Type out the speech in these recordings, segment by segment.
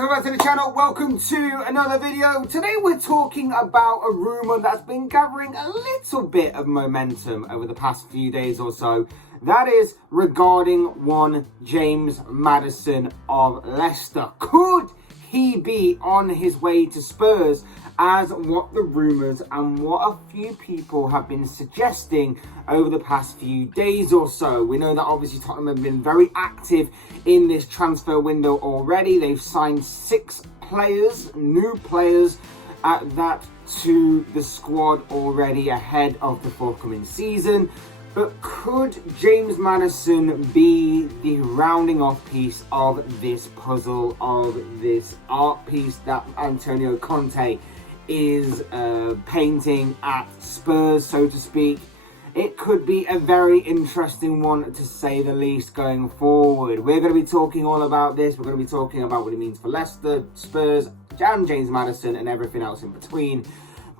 guys, welcome back to the channel. Welcome to another video. Today we're talking about a rumour that's been gathering a little bit of momentum over the past few days or so. That is regarding one James Maddison of Leicester. Could he be on his way to Spurs, as what the rumours and what a few people have been suggesting over the past few days or so? We know that obviously Tottenham have been very active in this transfer window already. They've signed 6 players, new players at that, to the squad already ahead of the forthcoming season. But could James Maddison be the rounding off piece of this puzzle, of this art piece that Antonio Conte is painting at Spurs, so to speak? It could be a very interesting one, to say the least, going forward. We're going to be talking all about this. We're going to be talking about what it means for Leicester, Spurs, and James Maddison, and everything else in between.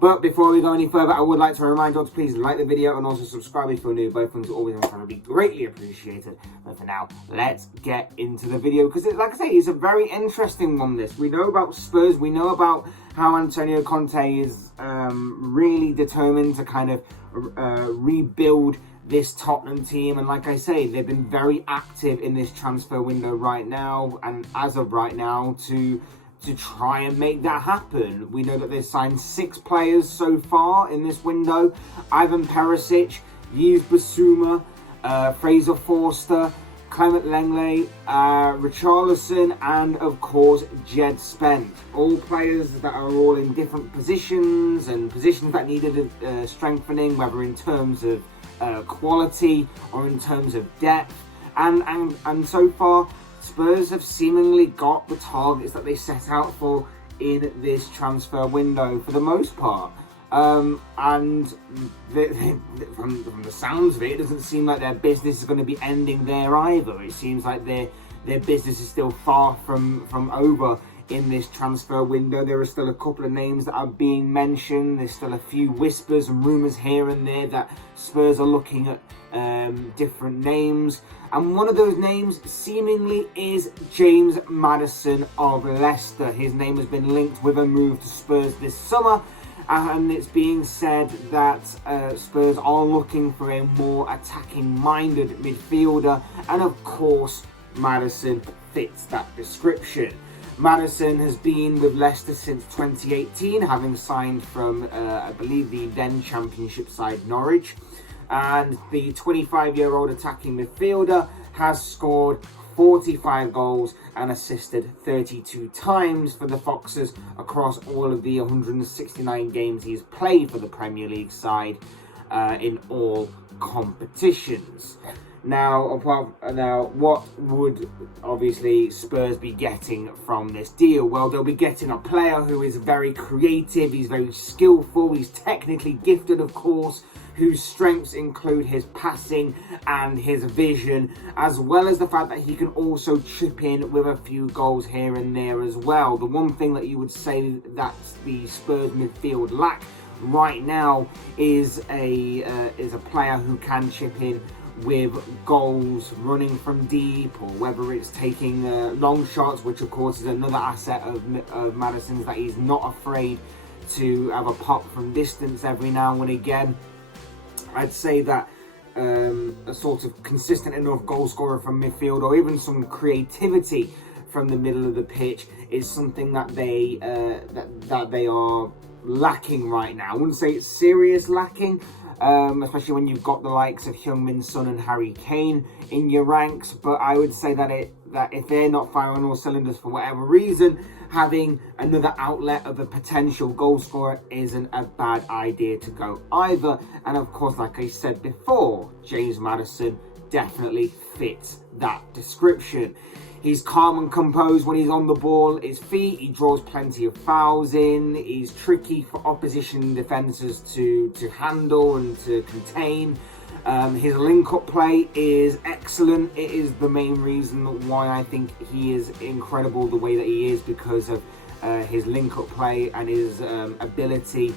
But before we go any further, I would like to remind you all to please like the video and also subscribe if you're new. Both things are always going to be greatly appreciated. But for now, let's get into the video, because like I say, it's a very interesting one, this. We know about Spurs. We know about how Antonio Conte is really determined to kind of rebuild this Tottenham team. And like I say, they've been very active in this transfer window right now, and as of right now, to try and make that happen. We know that they've signed 6 players so far in this window: Ivan Perisic, Yves Bissouma, Fraser Forster, Clement Lenglet, Richarlison, and of course Jed Spence. All players that are all in different positions, and positions that needed strengthening, whether in terms of quality or in terms of depth. And so far, Spurs have seemingly got the targets that they set out for in this transfer window for the most part. And from the sounds of it, it doesn't seem like their business is going to be ending there either. It seems like their business is still far from over in this transfer window. There are still a couple of names that are being mentioned. There's still a few whispers and rumours here and there that Spurs are looking at different names, and one of those names seemingly is James Maddison of Leicester. His name has been linked with a move to Spurs this summer, and it's being said that Spurs are looking for a more attacking-minded midfielder, and of course Maddison fits that description. Maddison has been with Leicester since 2018, having signed from, I believe, the then Championship side Norwich. And the 25-year-old attacking midfielder has scored 45 goals and assisted 32 times for the Foxes across all of the 169 games he's played for the Premier League side in all competitions. Now, what would obviously Spurs be getting from this deal? Well, they'll be getting a player who is very creative, he's very skillful, he's technically gifted, of course, whose strengths include his passing and his vision, as well as the fact that he can also chip in with a few goals here and there as well. The one thing that you would say that the Spurs midfield lack right now is a player who can chip in with goals running from deep, or whether it's taking long shots, which of course is another asset of Maddison's, that he's not afraid to have a pop from distance every now and again. I'd say that a sort of consistent enough goal scorer from midfield, or even some creativity from the middle of the pitch, is something that they are lacking right now. I wouldn't say it's serious lacking, especially when you've got the likes of Heung-min Son and Harry Kane in your ranks. But I would say that if they're not firing all cylinders for whatever reason, having another outlet of a potential goal scorer isn't a bad idea to go either. And of course, like I said before, James Maddison definitely fits that description. He's calm and composed when he's on the ball. His feet, he draws plenty of fouls in. He's tricky for opposition defenders to handle and to contain. His link-up play is excellent. It is the main reason why I think he is incredible the way that he is, because of his link-up play and his ability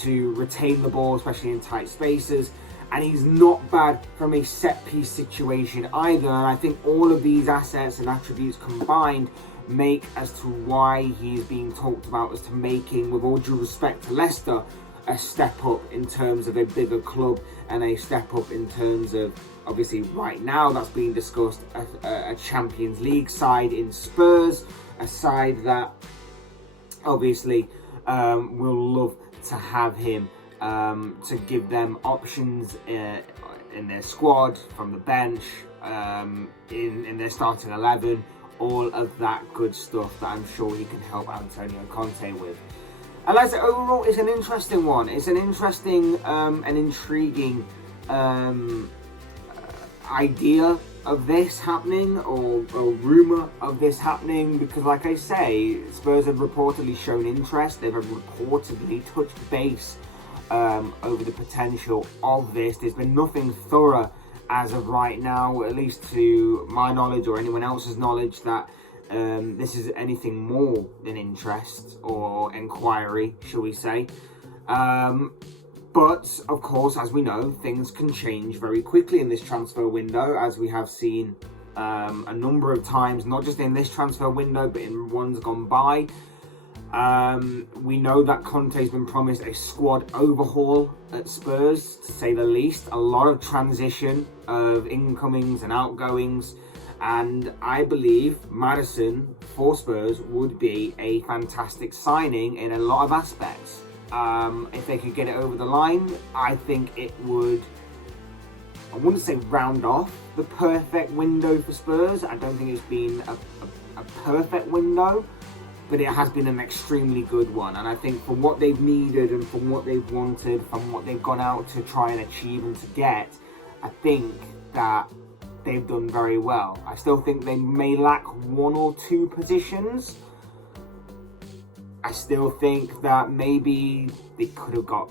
to retain the ball, especially in tight spaces. And he's not bad from a set-piece situation either. And I think all of these assets and attributes combined make as to why he's being talked about as to making, with all due respect to Leicester, a step up in terms of a bigger club and a step up in terms of, obviously right now that's being discussed, a Champions League side in Spurs, a side that obviously will love to have him, to give them options in their squad, from the bench, in their starting 11, all of that good stuff that I'm sure he can help Antonio Conte with. And like I said, overall, it's an interesting one. It's an interesting and intriguing idea of this happening, or rumour of this happening, because like I say, Spurs have reportedly shown interest. They've reportedly touched base over the potential of this. There's been nothing thorough as of right now, at least to my knowledge or anyone else's knowledge, that this is anything more than interest or inquiry, shall we say. But, of course, as we know, things can change very quickly in this transfer window, as we have seen a number of times, not just in this transfer window, but in ones gone by. We know that Conte's been promised a squad overhaul at Spurs, to say the least. A lot of transition of incomings and outgoings. And I believe Maddison for Spurs would be a fantastic signing in a lot of aspects. If they could get it over the line, I think it would, I wouldn't say round off the perfect window for Spurs. I don't think it's been a perfect window, but it has been an extremely good one. And I think for what they've needed and from what they've wanted, from what they've gone out to try and achieve and to get, I think that they've done very well. I still think they may lack one or two positions. I still think that maybe they could have got,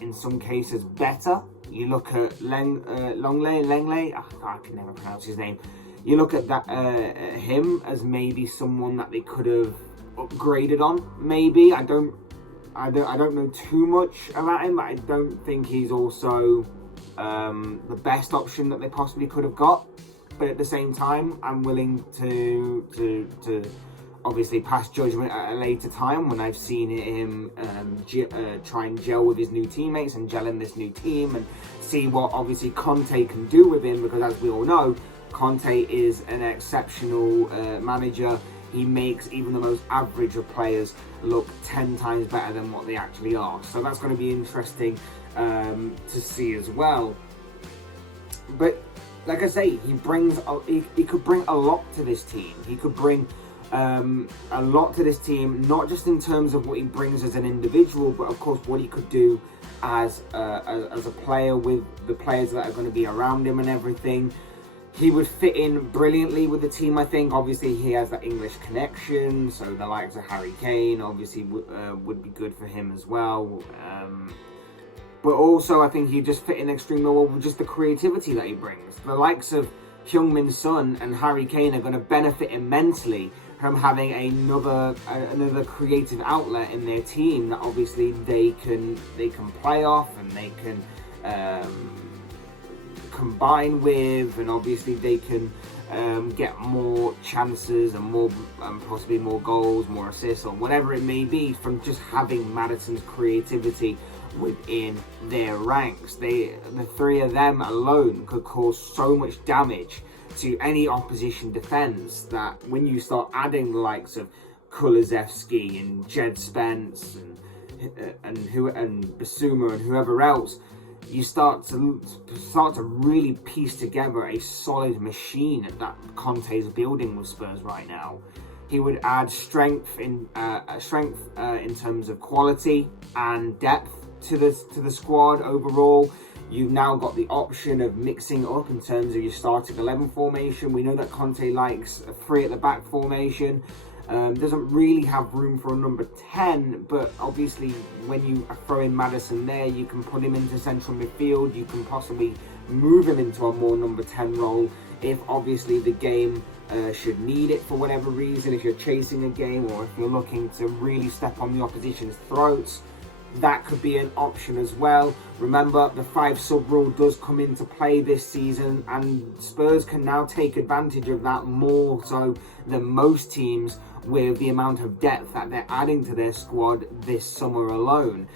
in some cases, better. You look at Langley, I can never pronounce his name. You look at that him as maybe someone that they could have upgraded on. Maybe I don't know too much about him, but I don't think he's also the best option that they possibly could have got. But at the same time, I'm willing to obviously pass judgment at a later time when I've seen him try and gel with his new teammates and gel in this new team, and see what obviously Conte can do with him, because as we all know, Conte is an exceptional manager. He makes even the most average of players look 10 times better than what they actually are. So that's going to be interesting to see as well. But like I say, he could bring a lot to this team. He could bring a lot to this team, not just in terms of what he brings as an individual, but of course what he could do as a player with the players that are going to be around him and everything. He would fit in brilliantly with the team, I think. Obviously, he has that English connection, so the likes of Harry Kane obviously would be good for him as well. But also, I think he'd just fit in extremely well with just the creativity that he brings. The likes of Heung-min Son and Harry Kane are going to benefit immensely from having another creative outlet in their team that obviously they can play off and they can combine with, and obviously they can get more chances and possibly more goals, more assists, or whatever it may be, from just having Maddison's creativity within their ranks. The three of them alone could cause so much damage to any opposition defence that when you start adding the likes of Kulusevski and Jed Spence and Basuma and whoever else, you start to really piece together a solid machine that Conte's building with Spurs right now. He would add strength in terms of quality and depth to the squad overall. You've now got the option of mixing up in terms of your starting 11 formation. We know that Conte likes a 3 at the back formation. Doesn't really have room for a number 10, but obviously when you throw in Maddison there, you can put him into central midfield. You can possibly move him into a more number 10 role if obviously the game should need it for whatever reason, if you're chasing a game or if you're looking to really step on the opposition's throats. that could be an option as well. Remember, the 5 sub rule does come into play this season, and Spurs can now take advantage of that more so than most teams with the amount of depth that they're adding to their squad this summer alone.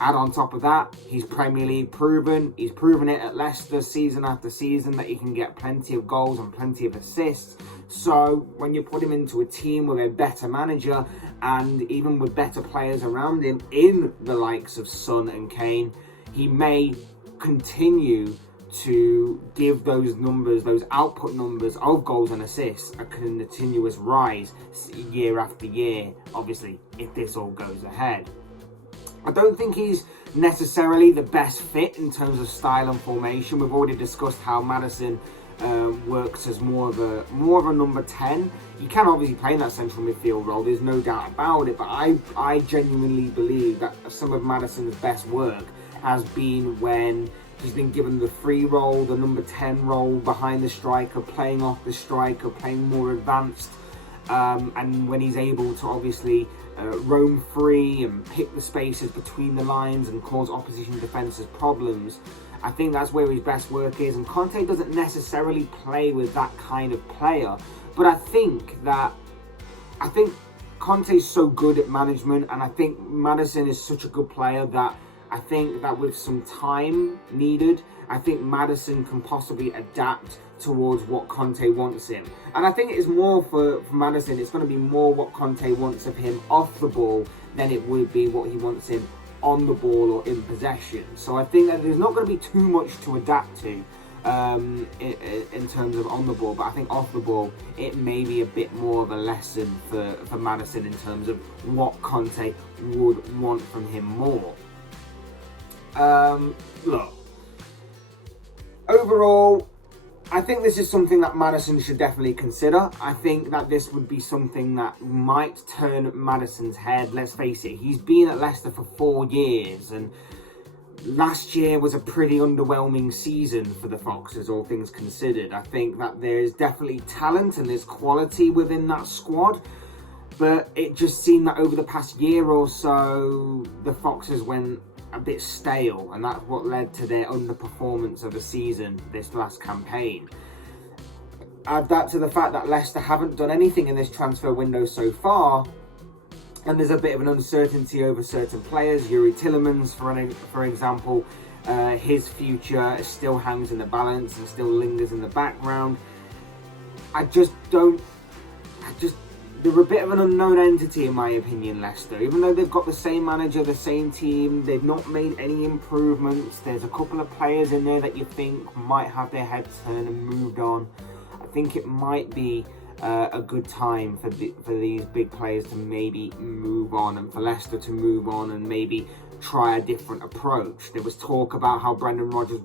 Add on top of that, he's Premier League proven. He's proven it at Leicester season after season that he can get plenty of goals and plenty of assists. So when you put him into a team with a better manager and even with better players around him in the likes of Son and Kane, he may continue to give those numbers, those output numbers of goals and assists, a continuous rise year after year, obviously, if this all goes ahead. I don't think he's necessarily the best fit in terms of style and formation. We've already discussed how Maddison works as more of a number 10. He can obviously play in that central midfield role, there's no doubt about it, but I genuinely believe that some of Maddison's best work has been when he's been given the free role, the number 10 role behind the striker, playing off the striker, playing more advanced, and when he's able to obviously roam free and pick the spaces between the lines and cause opposition defences problems. I think that's where his best work is, and Conte doesn't necessarily play with that kind of player, but I think Conte's so good at management, and I think Maddison is such a good player that I think that with some time needed, I think Maddison can possibly adapt towards what Conte wants him. And I think it is more for Maddison, it's going to be more what Conte wants of him off the ball than it would be what he wants him on the ball or in possession. So I think that there's not going to be too much to adapt to in terms of on the ball, but I think off the ball it may be a bit more of a lesson for Maddison in terms of what Conte would want from him more. Look, overall, I think this is something that Maddison should definitely consider. I think that this would be something that might turn Maddison's head. Let's face it, he's been at Leicester for 4 years, and last year was a pretty underwhelming season for the Foxes, all things considered. I think that there's definitely talent and there's quality within that squad, but it just seemed that over the past year or so, the Foxes went a bit stale, and that's what led to their underperformance of the season this last campaign. Add that to the fact that Leicester haven't done anything in this transfer window so far, and there's a bit of an uncertainty over certain players. Yuri Tielemans, for example, his future still hangs in the balance and still lingers in the background. They're a bit of an unknown entity in my opinion, Leicester. Even though they've got the same manager, the same team, they've not made any improvements. There's a couple of players in there that you think might have their heads turned and moved on. I think it might be a good time for these big players to maybe move on, and for Leicester to move on and maybe try a different approach. There was talk about how Brendan Rodgers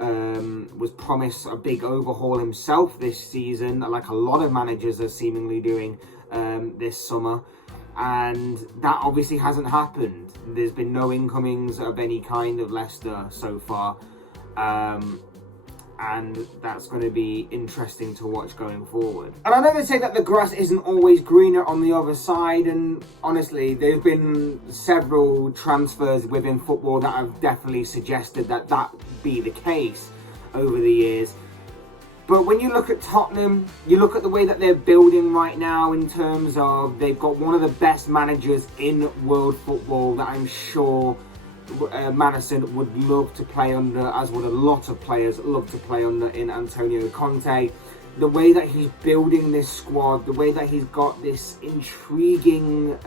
was promised a big overhaul himself this season, like a lot of managers are seemingly doing this summer, and that obviously hasn't happened. There's been no incomings of any kind of Leicester so far, and that's going to be interesting to watch going forward. And I know they say that the grass isn't always greener on the other side, and honestly, there's been several transfers within football that have definitely suggested that be the case over the years. But when you look at Tottenham, you look at the way that they're building right now in terms of they've got one of the best managers in world football that I'm sure Maddison would love to play under, as would a lot of players love to play under in Antonio Conte. The way that he's building this squad, the way that he's got this intriguing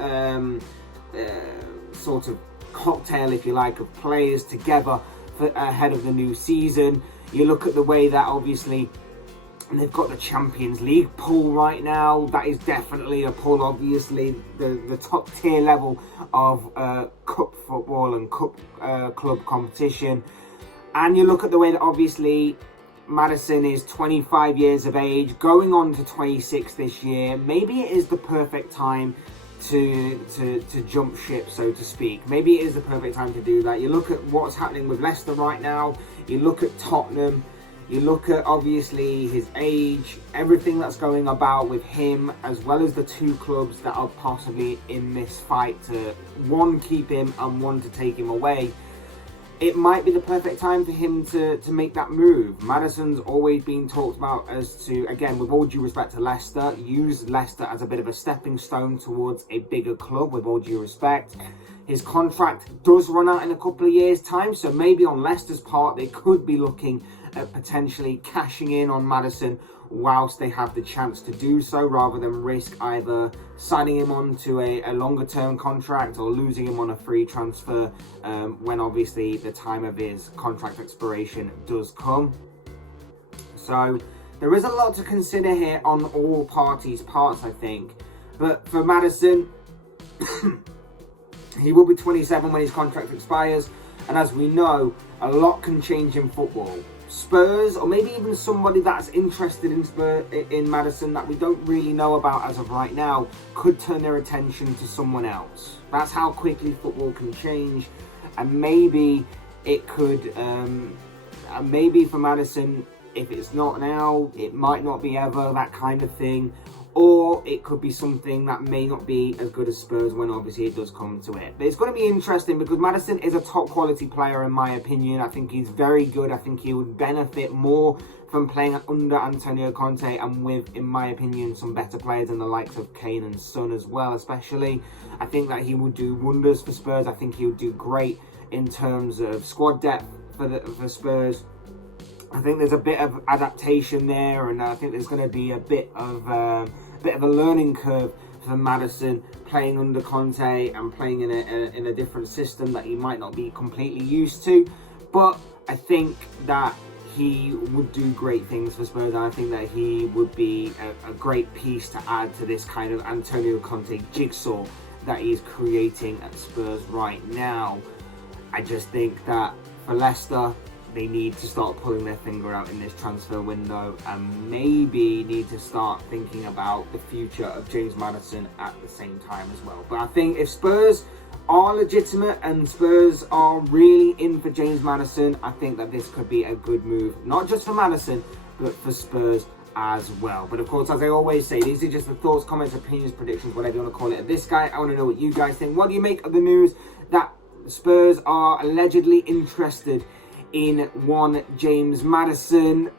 sort of cocktail, if you like, of players together ahead of the new season. You look at the way that obviously they've got the Champions League pool right now. That is definitely a pool, obviously the top tier level of cup football and cup club competition. And you look at the way that obviously Maddison is 25 years of age, going on to 26 this year. Maybe it is the perfect time to jump ship, so to speak. Maybe it is the perfect time to do that. You look at what's happening with Leicester right now, you look at Tottenham, You look at obviously his age, everything that's going about with him, as well as the two clubs that are possibly in this fight to one keep him and one to take him away. It might be the perfect time for him to make that move. Maddison's always been talked about as to, again, with all due respect to Leicester, use Leicester as a bit of a stepping stone towards a bigger club, with all due respect. His contract does run out in a couple of years' time, so maybe on Leicester's part, they could be looking at potentially cashing in on Maddison whilst they have the chance to do so, rather than risk either signing him on to a longer term contract or losing him on a free transfer when obviously the time of his contract expiration does come. So there is a lot to consider here on all parties' parts, I think. But for Maddison, he will be 27 when his contract expires, and as we know, a lot can change in football. Spurs, or maybe even somebody that's interested in Maddison that we don't really know about as of right now, could turn their attention to someone else. That's how quickly football can change, and maybe it could, maybe for Maddison, if it's not now, it might not be ever, that kind of thing. Or it could be something that may not be as good as Spurs when obviously it does come to it. But it's going to be interesting because Maddison is a top quality player in my opinion. I think he's very good. I think he would benefit more from playing under Antonio Conte and with, in my opinion, some better players in the likes of Kane and Son as well, especially. I think that he would do wonders for Spurs. I think he would do great in terms of squad depth for Spurs. I think there's a bit of adaptation there, and I think there's going to be a bit of a learning curve for Maddison playing under Conte and playing in a different system that he might not be completely used to. But I think that he would do great things for Spurs, and I think that he would be a great piece to add to this kind of Antonio Conte jigsaw that he's creating at Spurs right now. I just think that for Leicester, they need to start pulling their finger out in this transfer window and maybe need to start thinking about the future of James Maddison at the same time as well. But I think if Spurs are legitimate and Spurs are really in for James Maddison, I think that this could be a good move, not just for Maddison, but for Spurs as well. But of course, as I always say, these are just the thoughts, comments, opinions, predictions, whatever you want to call it. This guy, I want to know what you guys think. What do you make of the news that Spurs are allegedly interested in one James Maddison?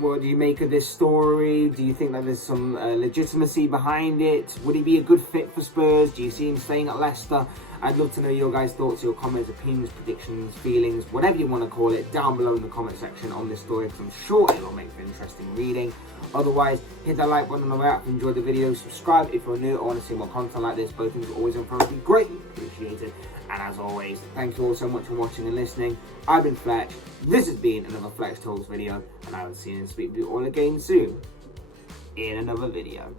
What do you make of this story? Do you think that there's some legitimacy behind it? Would he be a good fit for Spurs? Do you see him staying at Leicester? I'd love to know your guys' thoughts, your comments, opinions, predictions, feelings, whatever you want to call it, down below in the comment section on this story, because I'm sure it will make for interesting reading. Otherwise, hit that like button on the way out if you enjoyed the video. Subscribe if you're new or want to see more content like this. Both things are always incredibly greatly appreciated. And as always, thank you all so much for watching and listening. I've been Fletch. This has been another Fletch Talks video, and I will see you and speak to you all again soon in another video.